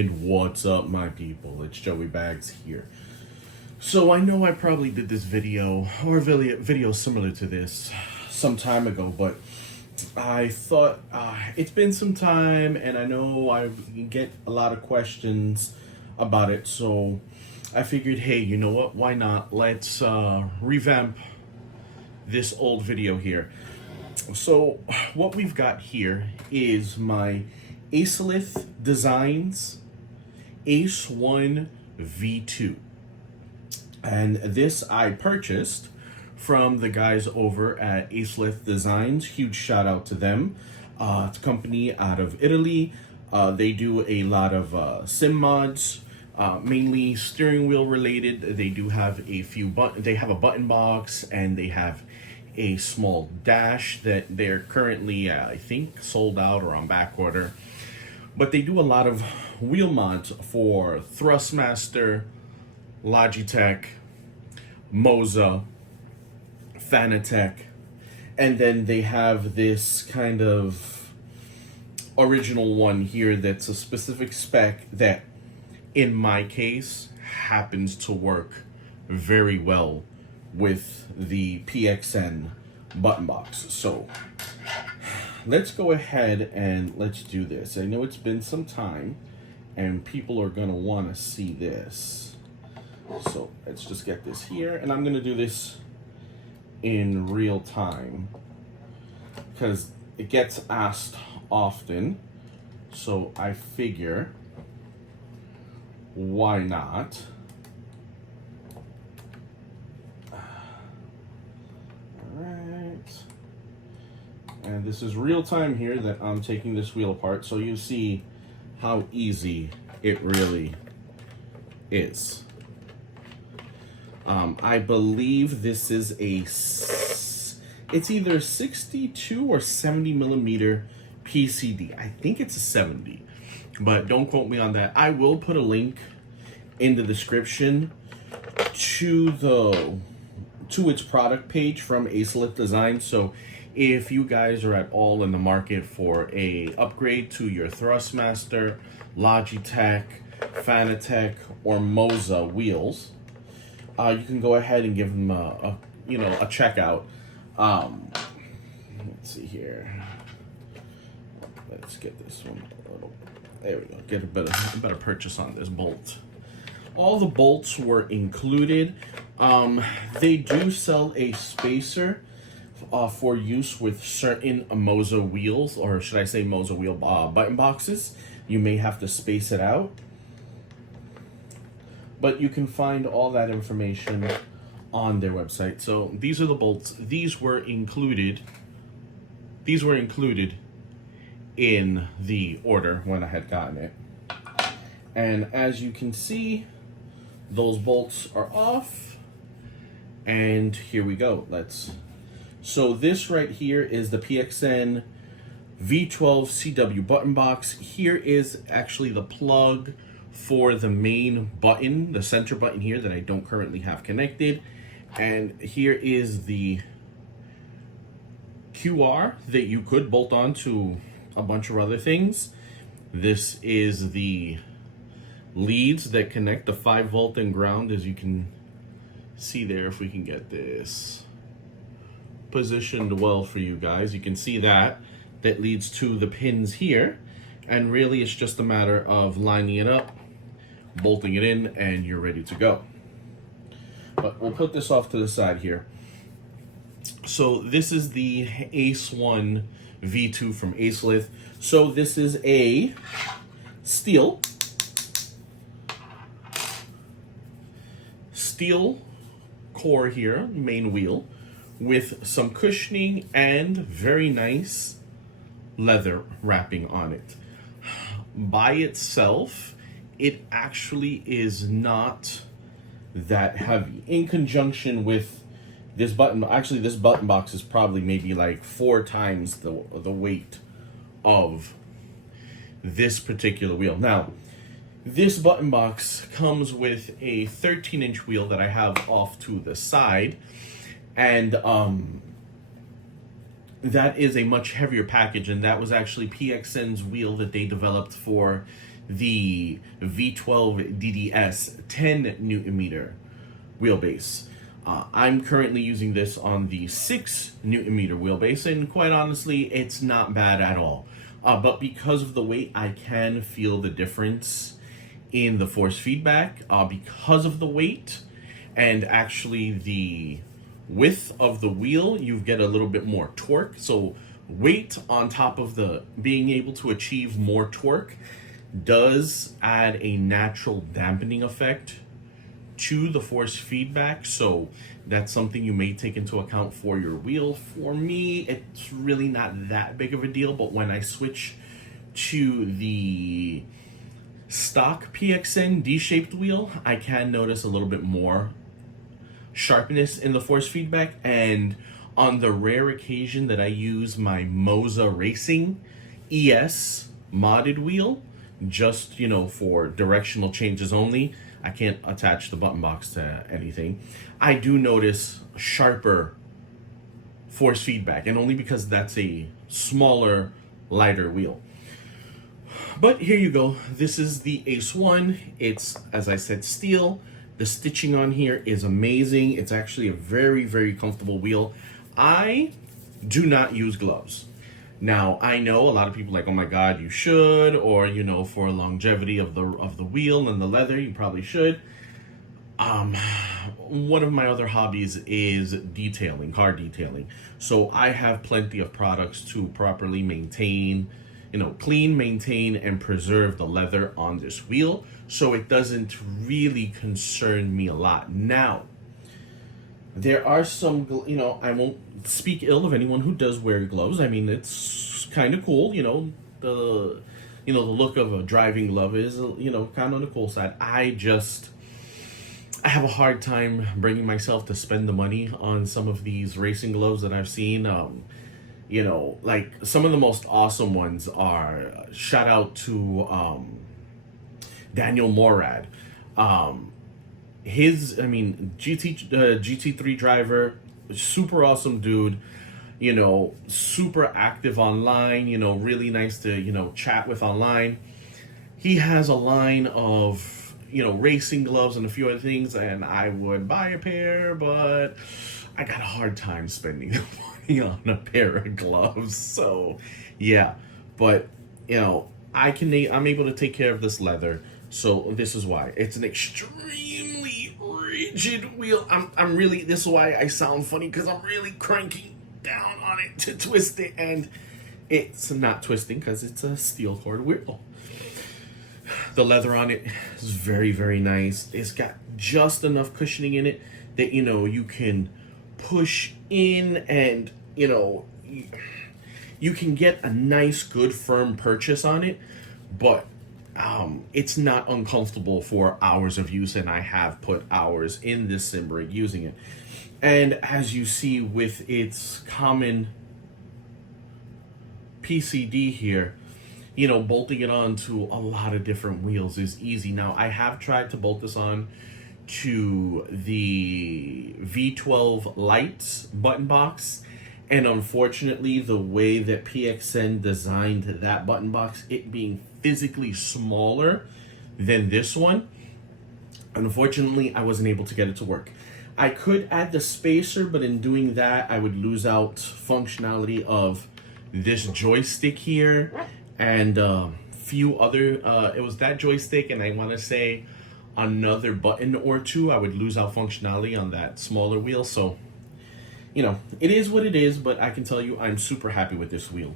And what's up, my people? It's Joey Bags here. So I know I probably did this video or a video similar to this some time ago, but I thought it's been some time and I know I get a lot of questions about it, so I figured, hey, you know what, why not? Let's revamp this old video here. So what we've got here is my Acelith Designs Ace 1 V2. And this I purchased from the guys over at Acelith Designs. Huge shout out to them. It's a company out of Italy. They do a lot of sim mods, mainly steering wheel related. They do have a few they have a button box, and they have a small dash that they're currently, I think, sold out or on back order. But they do a lot of wheel mods for Thrustmaster, Logitech, Moza, Fanatec, and then they have this kind of original one here that's a specific spec that, in my case, happens to work very well with the PXN button box. So let's go ahead and let's do this. I know it's been some time and people are gonna want to see this, so let's just get this here, and I'm gonna do this in real time because it gets asked often, so I figure why not. And this is real time here that I'm taking this wheel apart, so you see how easy it really is. I believe this is it's either 62 or 70 millimeter PCD. I think it's a 70, but don't quote me on that. I will put a link in the description to its product page from Acelith Design. So if you guys are at all in the market for a upgrade to your Thrustmaster, Logitech, Fanatec, or Moza wheels, you can go ahead and give them a checkout. Let's see here. Let's get this one a little. There we go. Get a better purchase on this bolt. All the bolts were included. They do sell a spacer for use with certain Moza wheels, or should I say Moza wheel button boxes. You may have to space it out, but you can find all that information on their website. So these are the bolts. These were included in the order when I had gotten it. And as you can see, those bolts are off. And here we go. So this right here is the PXN V12 CW button box. Here is actually the plug for the main button, the center button here that I don't currently have connected. And here is the QR that you could bolt on to a bunch of other things. This is the leads that connect the 5-volt and ground, as you can see there. If we can get this positioned well for you guys, you can see that leads to the pins here, and really it's just a matter of lining it up, bolting it in, and you're ready to go. But we'll put this off to the side here. So this is the Ace 1 V2 from Acelith. So this is a steel core here, main wheel, with some cushioning and very nice leather wrapping on it. By itself, it actually is not that heavy. In conjunction with this button, actually this button box is probably maybe like 4 times the weight of this particular wheel. Now, this button box comes with a 13-inch wheel that I have off to the side, and that is a much heavier package, and that was actually PXN's wheel that they developed for the V12 DDS 10 Newton meter wheelbase. I'm currently using this on the 6 Newton meter wheelbase, and quite honestly, it's not bad at all. But because of the weight, I can feel the difference in the force feedback because of the weight, and actually the width of the wheel, you get a little bit more torque. So weight on top of the being able to achieve more torque does add a natural dampening effect to the force feedback. So that's something you may take into account for your wheel. For me, it's really not that big of a deal, but when I switch to the stock PXN D-shaped wheel, I can notice a little bit more sharpness in the force feedback. And on the rare occasion that I use my Racing ES modded wheel, just, you know, for directional changes only, I can't attach the button box to anything, I do notice sharper force feedback, and only because that's a smaller, lighter wheel. But here you go. This is the Ace 1. It's, as I said, steel. The stitching on here is amazing. It's actually a very, very comfortable wheel. I do not use gloves. Now, I know a lot of people are like, oh my God, you should, or, you know, for longevity of the wheel and the leather, you probably should. One of my other hobbies is detailing, car detailing. So I have plenty of products to properly maintain, you know, clean, maintain, and preserve the leather on this wheel. So it doesn't really concern me a lot. Now, there are some, you know, I won't speak ill of anyone who does wear gloves. I mean, it's kind of cool, you know, the look of a driving glove is, you know, kind of on the cool side. I have a hard time bringing myself to spend the money on some of these racing gloves that I've seen. You know, like some of the most awesome ones are, shout out to Daniel Morad. GT3 driver, super awesome dude, you know, super active online, you know, really nice to, you know, chat with online. He has a line of, you know, racing gloves and a few other things, and I would buy a pair, but I got a hard time spending the money on a pair of gloves. So yeah, but you know, I'm able to take care of this leather. So this is why it's an extremely rigid wheel. I'm really, this is why I sound funny, because I'm really cranking down on it to twist it, and it's not twisting because it's a steel cord wheel. The leather on it is very, very nice. It's got just enough cushioning in it that, you know, you can push in, and, you know, you can get a nice, good, firm purchase on it, but it's not uncomfortable for hours of use, and I have put hours in this sim rig using it. And as you see with its common PCD here, you know, bolting it onto a lot of different wheels is easy. Now, I have tried to bolt this on to the V12 Lights button box, and unfortunately, the way that PXN designed that button box, it being physically smaller than this one, unfortunately, I wasn't able to get it to work. I could add the spacer, but in doing that, I would lose out functionality of this joystick here and few other, it was that joystick, and I want to say another button or two. I would lose out functionality on that smaller wheel. So, you know, it is what it is, but I can tell you I'm super happy with this wheel.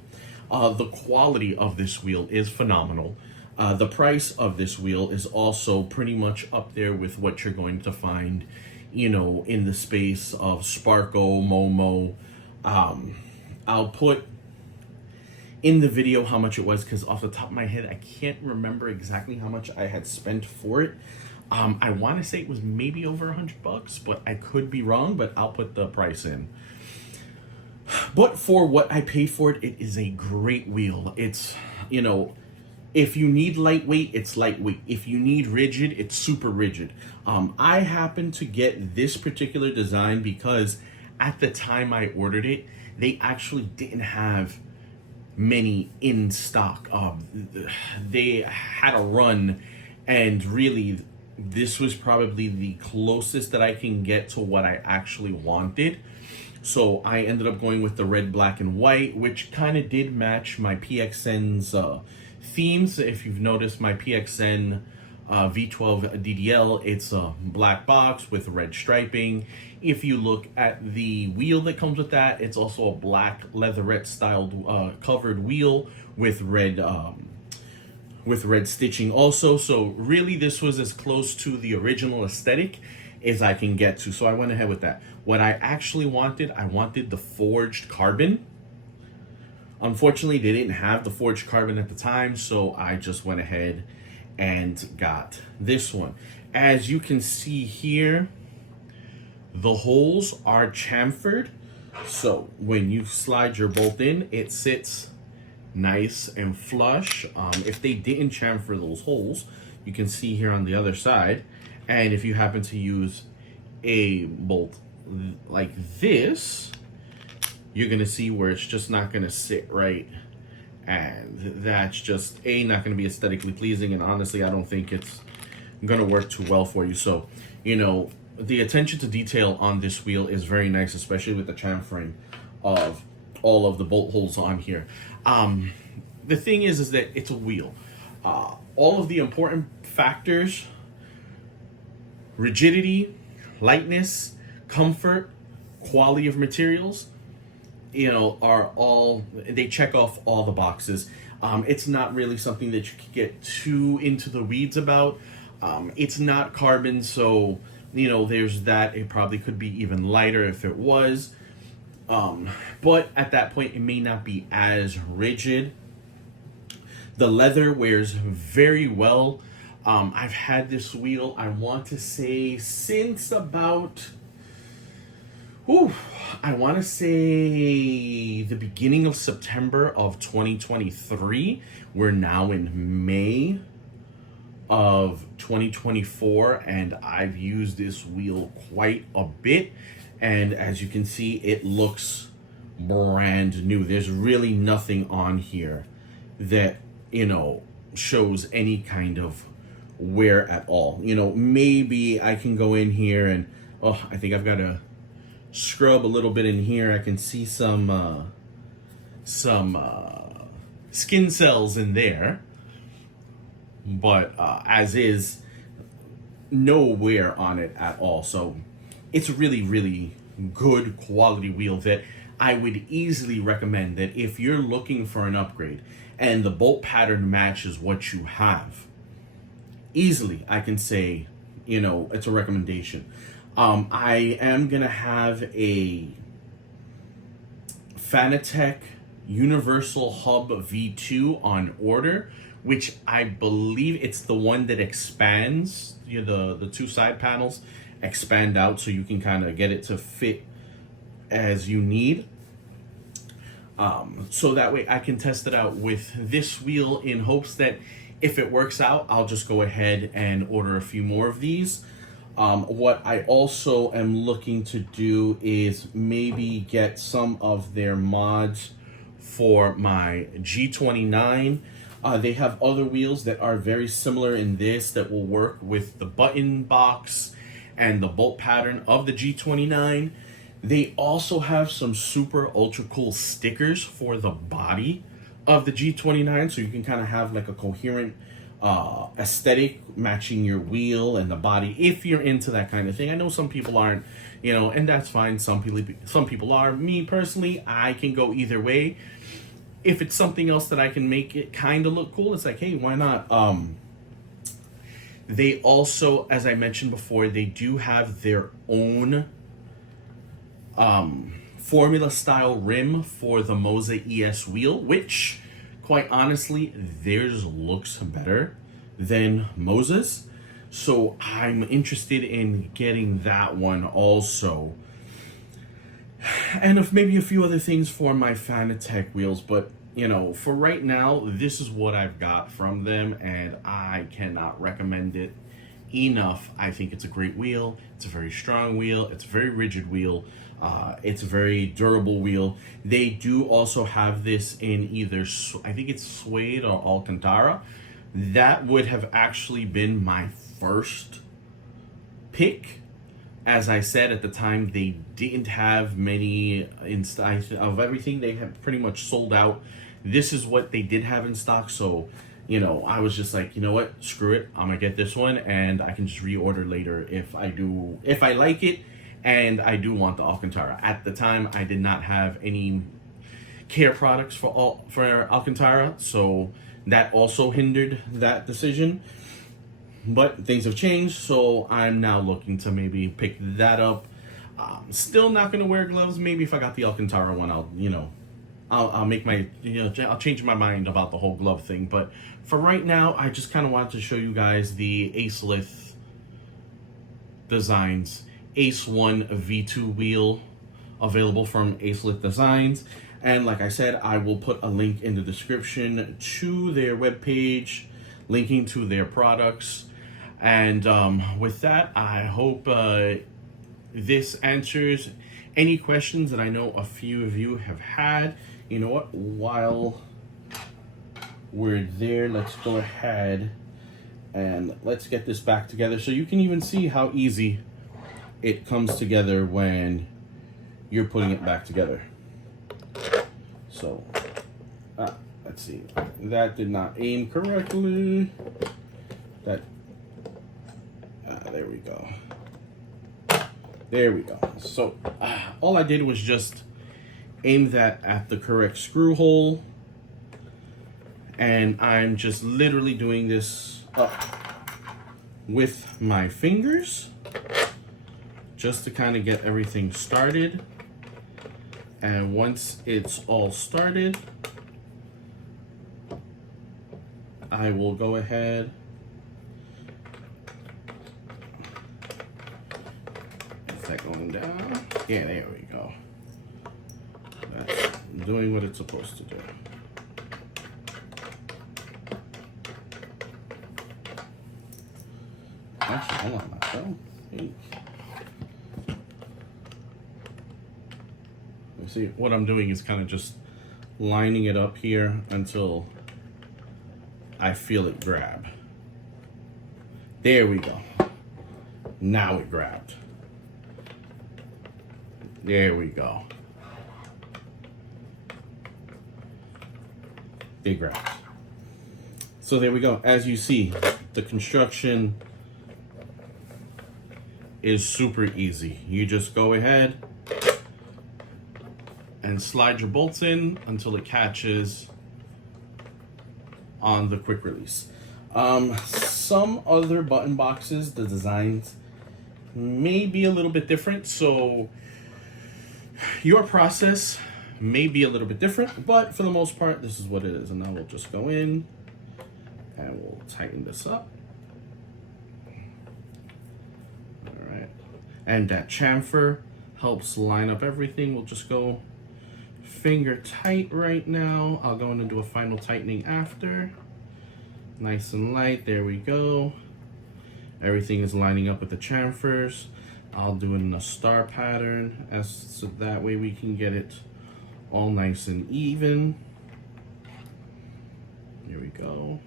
The quality of this wheel is phenomenal. The price of this wheel is also pretty much up there with what you're going to find, you know, in the space of Sparco, Momo. I'll put in the video how much it was, because off the top of my head, I can't remember exactly how much I had spent for it. I want to say it was maybe over $100, but I could be wrong, but I'll put the price in. But for what I paid for it, it is a great wheel. It's, you know, if you need lightweight, it's lightweight. If you need rigid, it's super rigid. I happened to get this particular design because at the time I ordered it, they actually didn't have many in stock. They had a run, and really, this was probably the closest that I can get to what I actually wanted. So I ended up going with the red, black, and white, which kind of did match my PXN's themes. If you've noticed, my PXN V12 DDL, it's a black box with red striping. If you look at the wheel that comes with that, it's also a black leatherette styled covered wheel with red stitching also. So really, this was as close to the original aesthetic as I can get to. So I went ahead with that. What I actually wanted, I wanted the forged carbon. Unfortunately, they didn't have the forged carbon at the time, so I just went ahead and got this one. As you can see here, the holes are chamfered, so when you slide your bolt in, it sits nice and flush. If they didn't chamfer those holes, you can see here on the other side, and if you happen to use a bolt like this, you're gonna see where it's just not gonna sit right, and that's just not gonna be aesthetically pleasing, and honestly I don't think it's gonna work too well for you. So, you know, the attention to detail on this wheel is very nice, especially with the chamfering of all of the bolt holes on here. The thing is that it's a wheel. All of the important factors, rigidity, lightness, comfort, quality of materials, you know, are all, they check off all the boxes. It's not really something that you can get too into the weeds about. It's not carbon, so, you know, there's that. It probably could be even lighter if it was. But at that point, it may not be as rigid. The leather wears very well. I've had this wheel, I want to say, since about, I want to say the beginning of September of 2023. We're now in May of 2024, and I've used this wheel quite a bit. And as you can see, it looks brand new. There's really nothing on here that, you know, shows any kind of wear at all. You know, maybe I can go in here and, I think I've got to scrub a little bit in here. I can see some skin cells in there, but as is, no wear on it at all. So it's a really, really good quality wheel that I would easily recommend, that if you're looking for an upgrade and the bolt pattern matches what you have, easily I can say, you know, it's a recommendation. I am gonna have a Fanatec Universal Hub V2 on order, which I believe it's the one that expands, you know, the two side panels expand out so you can kind of get it to fit as you need. So that way I can test it out with this wheel in hopes that if it works out, I'll just go ahead and order a few more of these. What I also am looking to do is maybe get some of their mods for my G29. They have other wheels that are very similar in this that will work with the button box and the bolt pattern of the G29. They also have some super ultra cool stickers for the body of the G29, so you can kind of have like a coherent aesthetic matching your wheel and the body if you're into that kind of thing. I know some people aren't, you know, and that's fine. Some people are. Me personally, I can go either way. If it's something else that I can make it kind of look cool, it's like, hey, why not? They also, as I mentioned before, they do have their own formula style rim for the Moza ES wheel, which quite honestly, theirs looks better than Moza's. So I'm interested in getting that one also. And maybe a few other things for my Fanatec wheels, but you know, for right now, this is what I've got from them, and I cannot recommend it enough. I think it's a great wheel. It's a very strong wheel. It's a very rigid wheel. It's a very durable wheel. They do also have this in either, I think it's suede or Alcantara. That would have actually been my first pick. As I said at the time, they didn't have many in stock of everything. They have pretty much sold out. This is what they did have in stock, so you know, I was just like, you know what, screw it, I'm gonna get this one, and I can just reorder later if I like it, and I do want the Alcantara. At the time, I did not have any care products for Alcantara, so that also hindered that decision. But things have changed, so I'm now looking to maybe pick that up. Still not gonna wear gloves. Maybe if I got the Alcantara one, I'll make my, I'll change my mind about the whole glove thing. But for right now, I just kind of wanted to show you guys the Acelith Designs Ace 1 V2 wheel available from Acelith Designs. And like I said, I will put a link in the description to their webpage, linking to their products. And with that, I hope this answers any questions that I know a few of you have had. You know what? While we're there, let's go ahead and let's get this back together so you can even see how easy it comes together when you're putting it back together. So, let's see. That did not aim correctly. There we go. There we go. So, all I did was just aim that at the correct screw hole. And I'm just literally doing this up with my fingers just to kind of get everything started. And once it's all started, I will go ahead that going down. Yeah, there we go. That's doing what it's supposed to do. Actually, hold on myself. Hey. You see, what I'm doing is kind of just lining it up here until I feel it grab. There we go. Now it grabbed. There we go. It grabbed. So there we go. As you see, the construction is super easy. You just go ahead and slide your bolts in until it catches on the quick release. Some other button boxes, the designs may be a little bit different, so your process may be a little bit different, but for the most part, this is what it is. And now we'll just go in and we'll tighten this up. All right. And that chamfer helps line up everything. We'll just go finger tight right now. I'll go in and do a final tightening after. Nice and light. There we go. Everything is lining up with the chamfers. I'll do it in a star pattern so that way we can get it all nice and even. Here we go.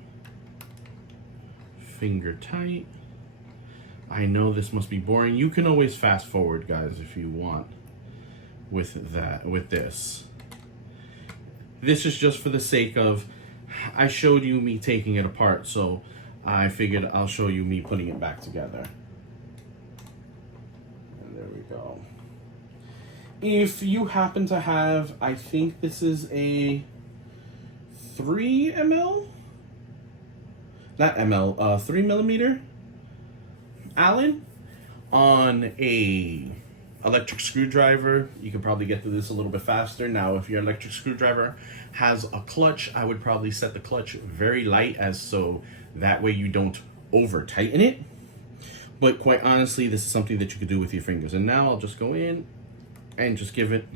Finger tight. I know this must be boring. You can always fast forward, guys, if you want with this. This is just for the sake of, I showed you me taking it apart, so I figured I'll show you me putting it back together. And there we go. If you happen to have, I think this is a 3 ml? Not ml, 3 millimeter Allen on a electric screwdriver, you could probably get to this a little bit faster. Now, if your electric screwdriver has a clutch, I would probably set the clutch very light, as so that way you don't over tighten it. But quite honestly, this is something that you could do with your fingers. And now I'll just go in and just give it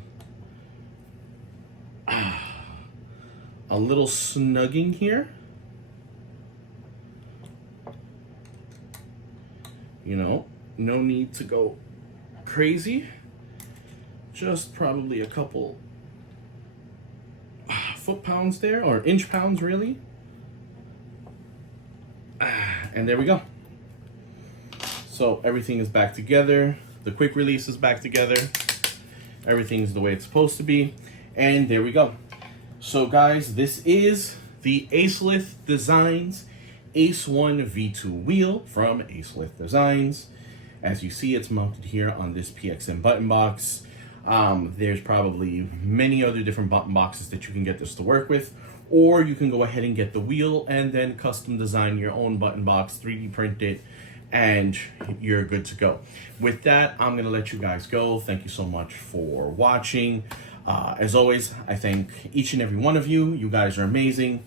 a little snugging here. You know, no need to go crazy. Just probably a couple foot-pounds there, or inch-pounds really. And there we go. So everything is back together. The quick release is back together. Everything's the way it's supposed to be. And there we go. So guys, this is the Acelith Designs Ace 1 V2 wheel from Acelith Designs. As you see, it's mounted here on this PXM button box. There's probably many other different button boxes that you can get this to work with, or you can go ahead and get the wheel and then custom design your own button box, 3D print it, and you're good to go. With that, I'm gonna let you guys go. Thank you so much for watching. As always, I thank each and every one of you. You guys are amazing.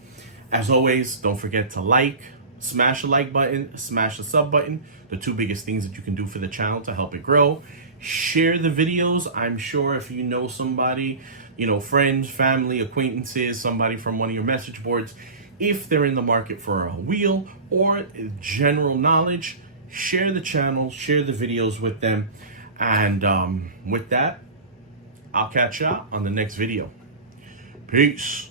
As always, don't forget to like, smash the like button, smash the sub button, the two biggest things that you can do for the channel to help it grow. Share the videos. I'm sure if you know somebody, you know, friends, family, acquaintances, somebody from one of your message boards, if they're in the market for a wheel or general knowledge, share the channel, share the videos with them. And with that, I'll catch ya on the next video. Peace.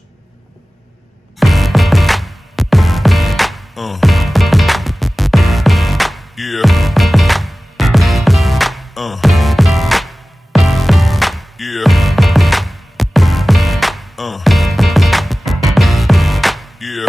Yeah. Yeah. Yeah.